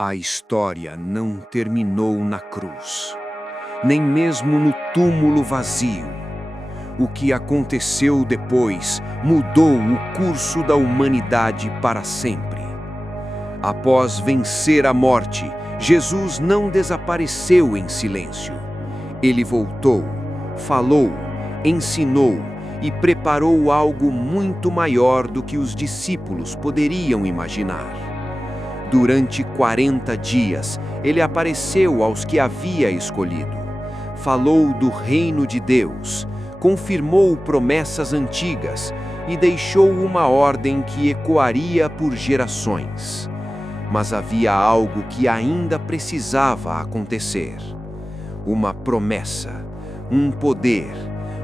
A história não terminou na cruz, nem mesmo no túmulo vazio. O que aconteceu depois mudou o curso da humanidade para sempre. Após vencer a morte, Jesus não desapareceu em silêncio. Ele voltou, falou, ensinou e preparou algo muito maior do que os discípulos poderiam imaginar. Durante 40 dias, ele apareceu aos que havia escolhido. Falou do reino de Deus, confirmou promessas antigas e deixou uma ordem que ecoaria por gerações. Mas havia algo que ainda precisava acontecer. Uma promessa, um poder,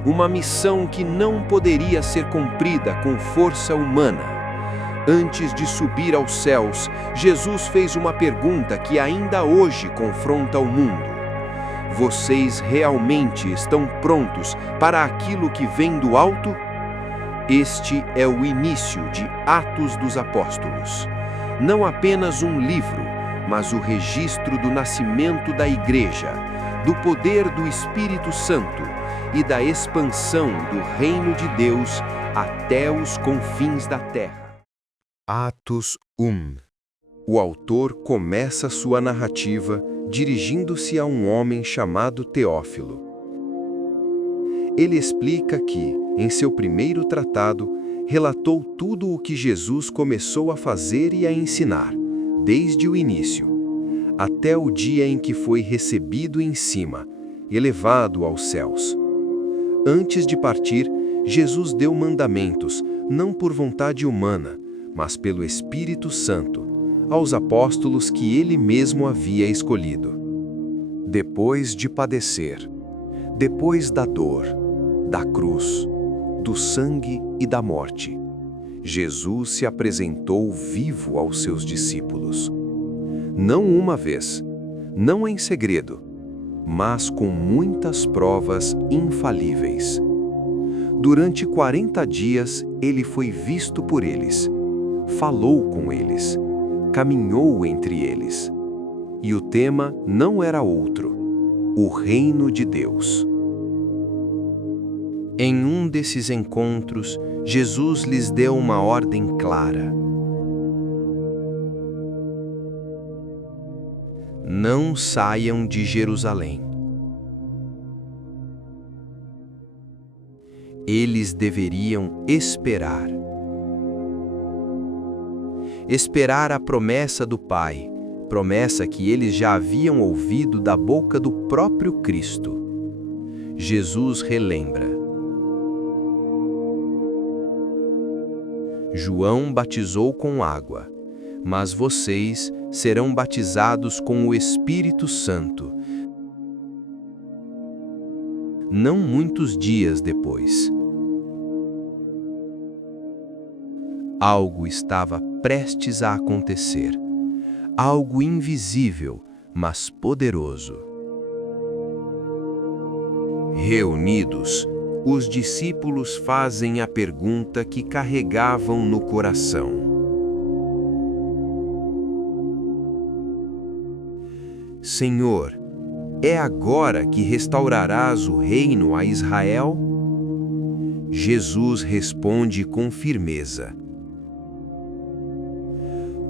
uma missão que não poderia ser cumprida com força humana. Antes de subir aos céus, Jesus fez uma pergunta que ainda hoje confronta o mundo. Vocês realmente estão prontos para aquilo que vem do alto? Este é o início de Atos dos Apóstolos. Não apenas um livro, mas o registro do nascimento da Igreja, do poder do Espírito Santo e da expansão do reino de Deus até os confins da terra. Atos 1. O autor começa sua narrativa dirigindo-se a um homem chamado Teófilo. Ele explica que, em seu primeiro tratado, relatou tudo o que Jesus começou a fazer e a ensinar, desde o início, até o dia em que foi recebido em cima, elevado aos céus. Antes de partir, Jesus deu mandamentos, não por vontade humana, mas pelo Espírito Santo, aos apóstolos que ele mesmo havia escolhido. Depois de padecer, depois da dor, da cruz, do sangue e da morte, Jesus se apresentou vivo aos seus discípulos. Não uma vez, não em segredo, mas com muitas provas infalíveis. Durante 40 dias, ele foi visto por eles, falou com eles, caminhou entre eles. E o tema não era outro: o reino de Deus. Em um desses encontros, Jesus lhes deu uma ordem clara. Não saiam de Jerusalém. Eles deveriam esperar. Esperar a promessa do Pai, promessa que eles já haviam ouvido da boca do próprio Cristo. Jesus relembra. João batizou com água, mas vocês serão batizados com o Espírito Santo. Não muitos dias depois. Algo estava prestes a acontecer. Algo invisível, mas poderoso. Reunidos, os discípulos fazem a pergunta que carregavam no coração. Senhor, é agora que restaurarás o reino a Israel? Jesus responde com firmeza.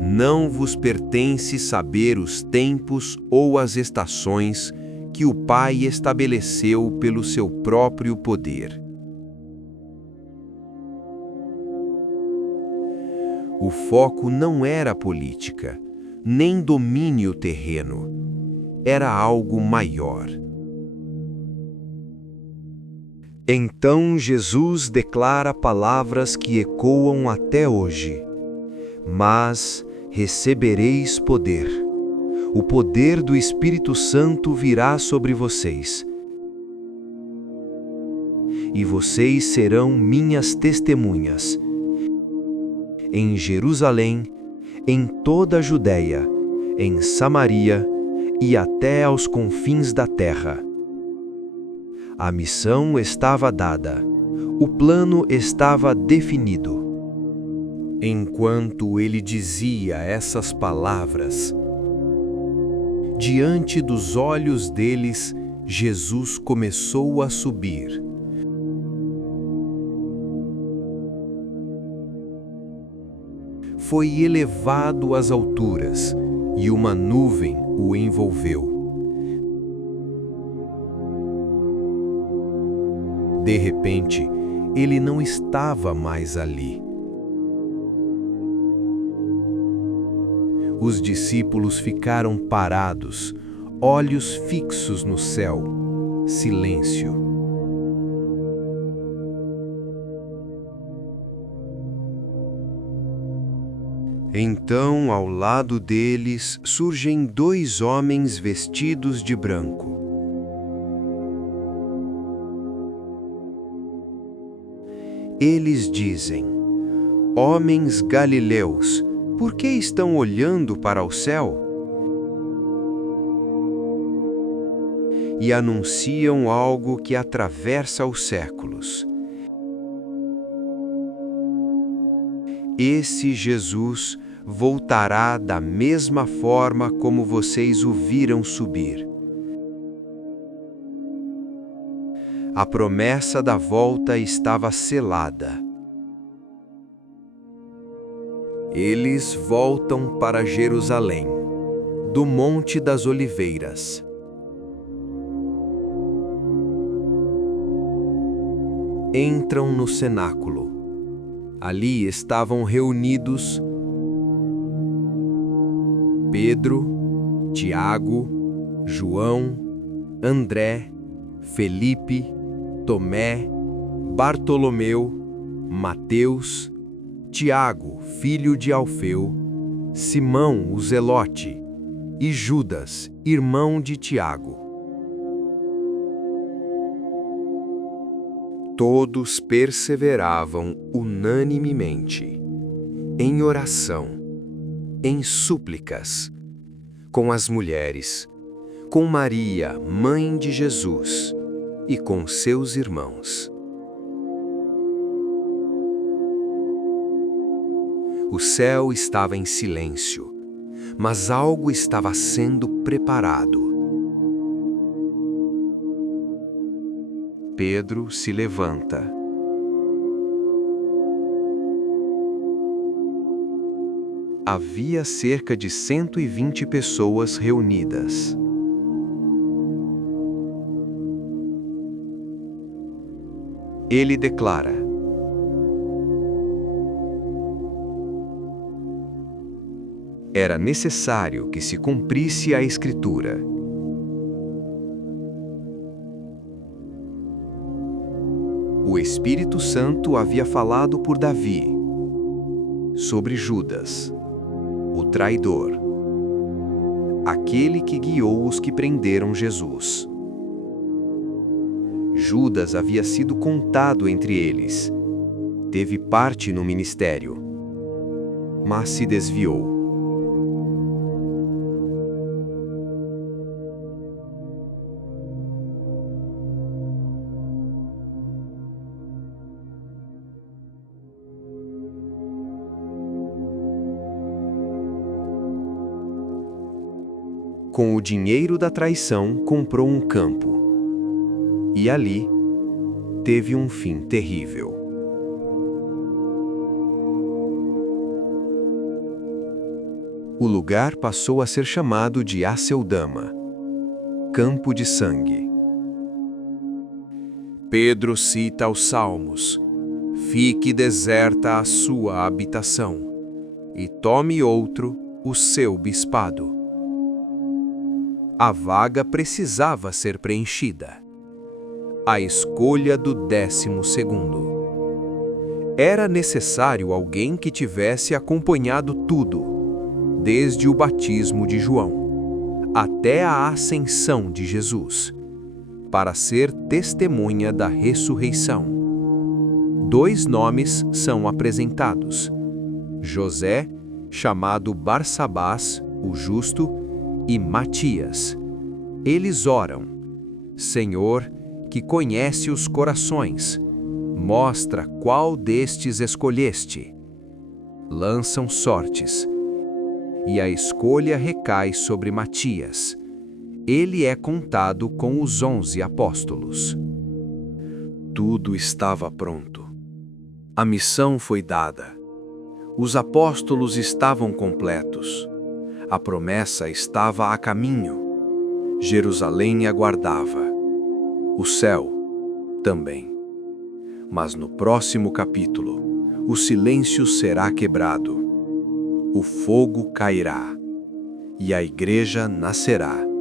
Não vos pertence saber os tempos ou as estações que o Pai estabeleceu pelo seu próprio poder. O foco não era política, nem domínio terreno. Era algo maior. Então Jesus declara palavras que ecoam até hoje. Mas recebereis poder. O poder do Espírito Santo virá sobre vocês. E vocês serão minhas testemunhas. Em Jerusalém, em toda a Judéia, em Samaria e até aos confins da terra. A missão estava dada. O plano estava definido. Enquanto ele dizia essas palavras, diante dos olhos deles, Jesus começou a subir. Foi elevado às alturas, e uma nuvem o envolveu. De repente, ele não estava mais ali. Os discípulos ficaram parados, olhos fixos no céu. Silêncio. Então, ao lado deles, surgem dois homens vestidos de branco. Eles dizem: Homens galileus, por que estão olhando para o céu? E anunciam algo que atravessa os séculos. Esse Jesus voltará da mesma forma como vocês o viram subir. A promessa da volta estava selada. Eles voltam para Jerusalém, do Monte das Oliveiras. Entram no cenáculo. Ali estavam reunidos Pedro, Tiago, João, André, Felipe, Tomé, Bartolomeu, Mateus, Tiago, filho de Alfeu, Simão, o Zelote, e Judas, irmão de Tiago. Todos perseveravam unanimemente, em oração, em súplicas, com as mulheres, com Maria, mãe de Jesus, e com seus irmãos. O céu estava em silêncio, mas algo estava sendo preparado. Pedro se levanta. Havia cerca de 120 pessoas reunidas. Ele declara: Era necessário que se cumprisse a Escritura. O Espírito Santo havia falado por Davi sobre Judas, o traidor, aquele que guiou os que prenderam Jesus. Judas havia sido contado entre eles, teve parte no ministério, mas se desviou. Com o dinheiro da traição, comprou um campo. E ali, teve um fim terrível. O lugar passou a ser chamado de Acéldama, Campo de Sangue. Pedro cita os Salmos: Fique deserta a sua habitação, e tome outro o seu bispado. A vaga precisava ser preenchida. A escolha do 12º. Era necessário alguém que tivesse acompanhado tudo, desde o batismo de João até a ascensão de Jesus, para ser testemunha da ressurreição. 2 nomes são apresentados: José, chamado Barsabás, o justo, e Matias. Eles oram: Senhor, que conhece os corações, mostra qual destes escolheste. Lançam sortes, e a escolha recai sobre Matias, ele é contado com os 11 apóstolos. Tudo estava pronto. A missão foi dada. Os apóstolos estavam completos. A promessa estava a caminho. Jerusalém aguardava. O céu também. Mas no próximo capítulo, o silêncio será quebrado. O fogo cairá. E a igreja nascerá.